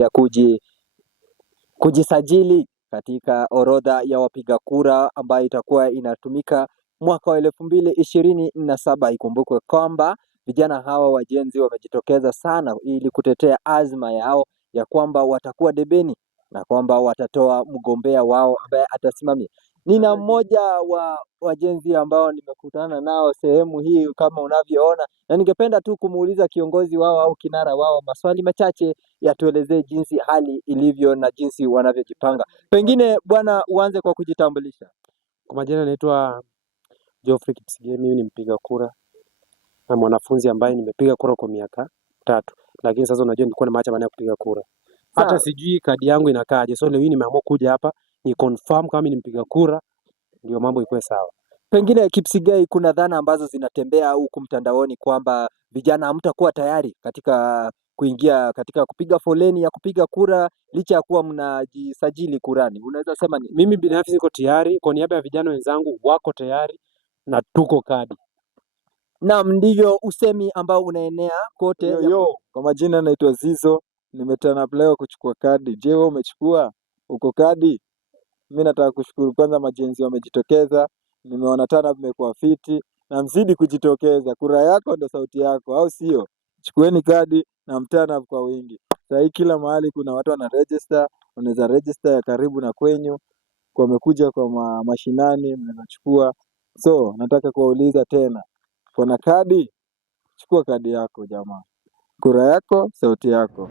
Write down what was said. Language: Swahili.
ya kujisajili katika orodha ya wapiga kura ambayo itakuwa inatumika mwaka wa 2027. Ikumbukwe kwamba vijana hawa wa Gen Z wamejitokeza sana ili kutetea azma yao ya kwamba watakuwa debeni na kwamba watatoa mgombea wao ambaye atasimamia. Nina mmoja wa Gen Z ambao nimekutana nao sehemu hii kama unavyoona, na ningependa tu kumuuliza kiongozi wao au kinara wao maswali machache yatuelezee jinsi hali ilivyo na jinsi wanavyojipanga. Pengine bwana, uanze kwa kujitambulisha. Kwa majina naitwa Geoffrey Kipsigei, mimi ni mpiga kura na mwanafunzi ambaye nimepiga kura kwa miaka 3, lakini sasa unajua nilikuwa nimeacha maana ya kupiga kura. Hata sijui kadi yangu inakaaje. So leo nimeamua kuja hapa ni confirm kama ni mpiga kura ndio mambo ikuwe sawa. Pengine Kipsigei, kuna dhana ambazo zinatembea huku mtandaoni kwamba vijana hamtakuwa tayari katika kuingia katika kupiga foleni ya kupiga kura licha ya kuwa mnajisajili kurani. Unaweza sema ni? Mimi binafsi niko tayari, kwa niaba ya vijana wenzangu wako tayari na tuko kadi. Naam, ndivyo usemi ambao unaenea kote. Kwa majina naitwa Zizo, nimetana leo kuchukua kadi. Je, wewe umechukua? Uko kadi? Mimi nataka kushukuru kwanza majenzi wamejitokeza, nimeona tana vimekuwa fiti na mzidi kujitokeza. Kura yako ndio sauti yako, au sio? Chukueni kadi na mtana kwa wingi. Sasa kila mahali kuna watu wana register, unaweza register ya karibu na kwenyu. Kwa wamekuja kwa mashinani mnachukua. So, nataka kuwauliza tena. Kuna kadi? Chukua kadi yako jamaa. Kura yako, sauti yako.